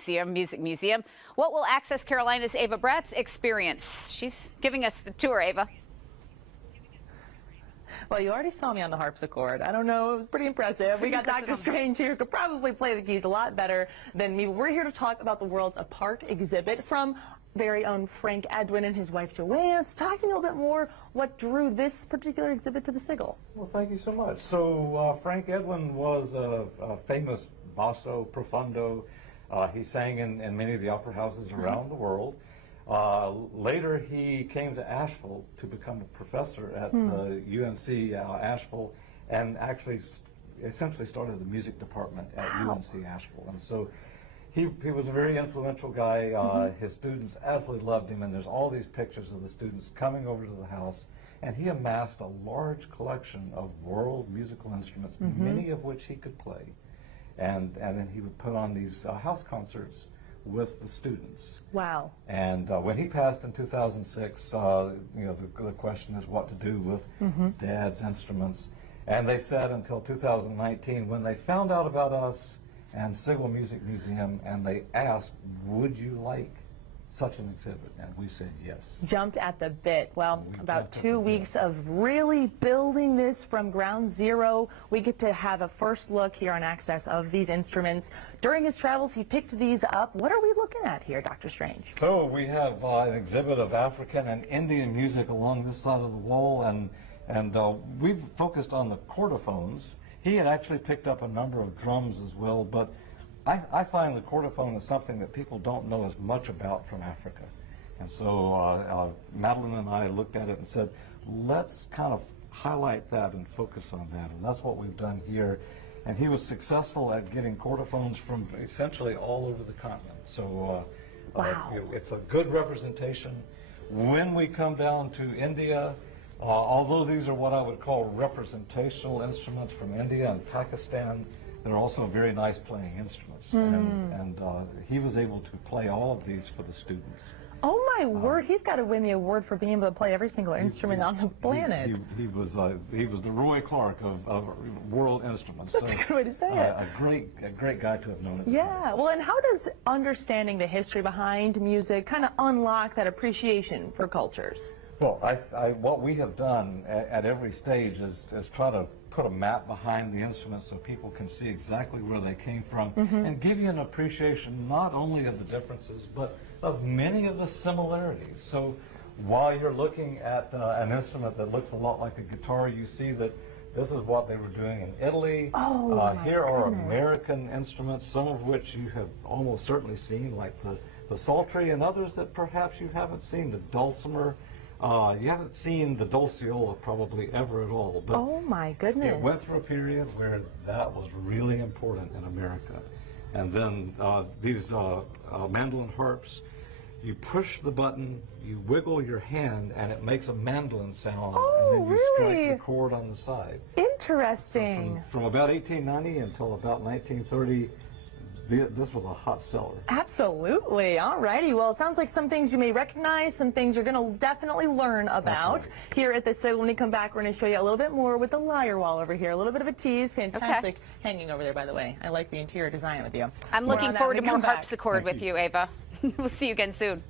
Sigal Music Museum. What will Access Carolina's Ava Bratz experience? She's giving us the tour, Ava. Well, you already saw me on the harpsichord. I don't know, it was pretty impressive. We got Dr. Strange here who could probably play the keys a lot better than me. We're here to talk about the Worlds Apart exhibit from very own Frank Edwin and his wife Joanne. So talk to me a little bit more what drew this particular exhibit to the Sigal. Well, thank you so much. So Frank Edwin was a famous basso profundo. He sang in many of the opera houses around the world. Later, he came to Asheville to become a professor at the UNC Asheville, and actually essentially started the music department at UNC Asheville. And so he was a very influential guy. His students absolutely loved him, and there's all these pictures of the students coming over to the house. And he amassed a large collection of world musical instruments, many of which he could play. And then he would put on these house concerts with the students. Wow. And when he passed in 2006, you know, the question is what to do with Dad's instruments. And they said until 2019, when they found out about us and Sigal Music Museum, and they asked, would you like such an exhibit? And we said yes. Jumped at the bit. Well, about 2 weeks of really building this from ground zero. We get to have a first look here on Access of these instruments. During his travels, he picked these up. What are we looking at here, Dr. Strange? So we have an exhibit of African and Indian music along this side of the wall, and we've focused on the chordophones. He had actually picked up a number of drums as well, but I find the chordophone is something that people don't know as much about from Africa. And so Madeline and I looked at it and said, let's kind of highlight that and focus on that. And that's what we've done here. And he was successful at getting chordophones from essentially all over the continent. So wow. It's a good representation. When we come down to India, although these are what I would call representational instruments from India and Pakistan, they're also very nice playing instruments, and he was able to play all of these for the students. Oh my word! He's got to win the award for being able to play every single instrument on the planet. He was the Roy Clark of world instruments. That's a good way to say it. A great guy to have known. Yeah. Well, and how does understanding the history behind music kind of unlock that appreciation for cultures? Well, what we have done at every stage is try to put a map behind the instruments so people can see exactly where they came from and give you an appreciation not only of the differences but of many of the similarities. So while you're looking at an instrument that looks a lot like a guitar, you see that this is what they were doing in Italy. Here are American instruments, some of which you have almost certainly seen, like the psaltery, and others that perhaps you haven't seen, the dulcimer. You haven't seen the Dulciola probably ever at all, but oh my goodness, it went through a period where that was really important in America. And then these mandolin harps, you push the button, you wiggle your hand, and it makes a mandolin sound, and then you strike the chord on the side. Interesting. So from about 1890 until about 1930, this was a hot seller. Absolutely. All righty. Well, it sounds like some things you may recognize, some things you're going to definitely learn about here at the Sigal. When we come back, we're going to show you a little bit more with the lyre wall over here. A little bit of a tease. Fantastic. Hanging over there, by the way. I like the interior design with you. I'm looking forward to more harpsichord with you, Ava. We'll see you again soon.